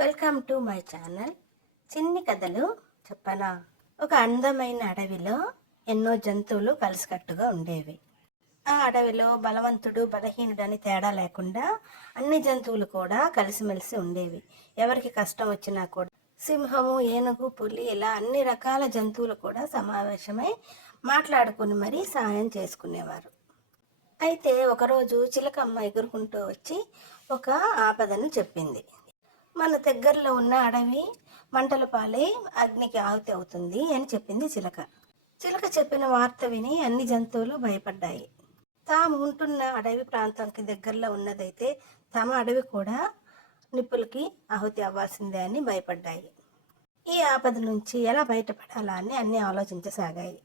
Welcome to my channel. చిన్ని కథలు చెప్పనా? ఒక అందమైన అడవిలో ఎన్నో జంతువులు కలిసికట్టుగా ఉండేవి. ఆ అడవిలో బలవంతుడు బలహీనుడని తేడా లేకుండా అన్ని జంతువులు కూడా కలిసిమెలిసి ఉండేవి. ఎవరికి కష్టం వచ్చినా కూడా సింహము ఏనుగు పులి ఇలా అన్ని రకాల జంతువులు కూడా సమావేశమై మాట్లాడుకుని మరీ సహాయం చేసుకునేవారు. అయితే ఒకరోజు చిలకమ్మ ఎగురుకుంటూ వచ్చి ఒక ఆపదను చెప్పింది. మన దగ్గరలో ఉన్న అడవి మంటల పాలై అగ్నికి ఆహుతి అవుతుంది అని చెప్పింది చిలక. చిలక చెప్పిన వార్త విని అన్ని జంతువులు భయపడ్డాయి. తాము ఉంటున్న అడవి ప్రాంతానికి దగ్గరలో ఉన్నదైతే తమ అడవి కూడా నిప్పులకి ఆహుతి అవ్వాల్సిందే అని భయపడ్డాయి. ఈ ఆపద నుంచి ఎలా బయటపడాలా అని అన్నీ ఆలోచించసాగాయి.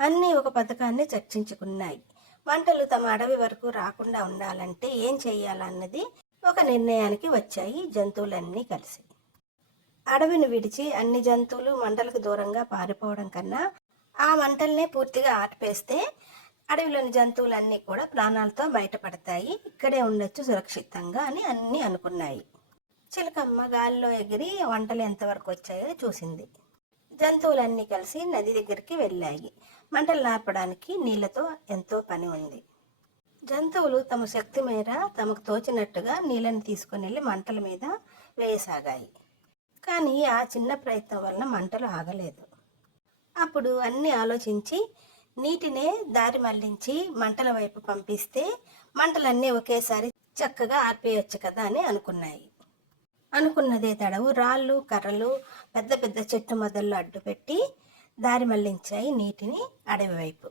అన్నీ ఒక పథకాన్ని చర్చించుకున్నాయి. మంటలు తమ అడవి వరకు రాకుండా ఉండాలంటే ఏం చేయాలన్నది ఒక నిర్ణయానికి వచ్చాయి జంతువులన్నీ కలిసి. అడవిని విడిచి అన్ని జంతువులు మంటలకు దూరంగా పారిపోవడం కన్నా ఆ మంటల్నే పూర్తిగా ఆర్పేస్తే అడవిలోని జంతువులన్నీ కూడా ప్రాణాలతో బయటపడతాయి. ఇక్కడే ఉండొచ్చు సురక్షితంగా అని అన్నీ అనుకున్నాయి. చిలకమ్మ గాలిలో ఎగిరి వంటలు ఎంతవరకు వచ్చాయో చూసింది. జంతువులన్నీ కలిసి నది దగ్గరికి వెళ్ళాయి. మంటలు నార్పడానికి నీళ్ళతో ఎంతో పని ఉంది. జంతువులు తమ శక్తి మేర తమకు తోచినట్టుగా నీళ్ళని తీసుకుని వెళ్ళి మంటల మీద వేయసాగాయి. కానీ ఆ చిన్న ప్రయత్నం వలన మంటలు ఆగలేదు. అప్పుడు అన్నీ ఆలోచించి నీటినే దారి మళ్ళించి మంటల వైపు పంపిస్తే మంటలన్నీ ఒకేసారి చక్కగా ఆర్పేయొచ్చు కదా అని అనుకున్నాయి. అనుకున్నదే తడవు రాళ్ళు కర్రలు పెద్ద పెద్ద చెట్టు మొదళ్ళు అడ్డుపెట్టి దారి మళ్ళించాయి నీటిని అడవి వైపు.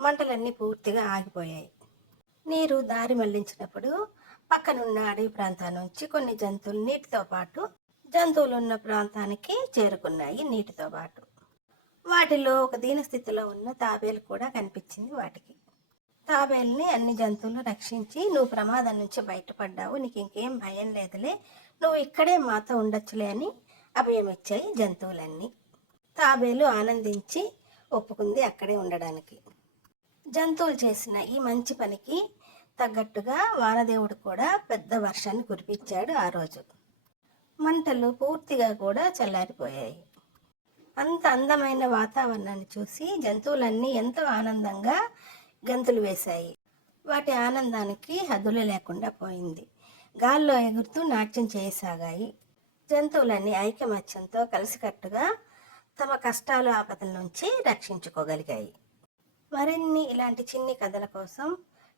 మంటలన్నీ పూర్తిగా ఆగిపోయాయి. నీరు దారి మళ్ళించినప్పుడు పక్కనున్న అడవి ప్రాంతం నుంచి కొన్ని జంతువులు నీటితో పాటు జంతువులు ఉన్న ప్రాంతానికి చేరుకున్నాయి నీటితో పాటు. వాటిలో ఒక దీన స్థితిలో ఉన్న తాబేలు కూడా కనిపించింది వాటికి. తాబేల్ని అన్ని జంతువులు రక్షించి నువ్వు ప్రమాదం నుంచి బయటపడ్డావు నీకు ఇంకేం భయం లేదులే నువ్వు ఇక్కడే మాతో ఉండొచ్చులే అని అభయమిచ్చాయి జంతువులన్నీ. తాబేలు ఆనందించి ఒప్పుకుంది అక్కడే ఉండడానికి. జంతువులు చేసిన ఈ మంచి పనికి తగ్గట్టుగా వానదేవుడు కూడా పెద్ద వర్షాన్ని కురిపించాడు ఆ రోజు. మంటలు పూర్తిగా కూడా చల్లారిపోయాయి. అంత అందమైన వాతావరణాన్ని చూసి జంతువులన్నీ ఎంతో ఆనందంగా గంతులు వేశాయి. వాటి ఆనందానికి హద్దులు లేకుండా పోయింది. గాల్లో ఎగురుతూ నాట్యం చేయసాగాయి. జంతువులన్నీ ఐకమత్యంతో కలిసికట్టుగా తమ కష్టాలు ఆపదల నుంచి రక్షించుకోగలిగాయి. మరిన్ని ఇలాంటి చిన్ని కథల కోసం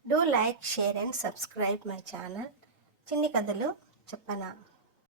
do like share and subscribe my channel. చిన్ని కథలు చెప్పనా?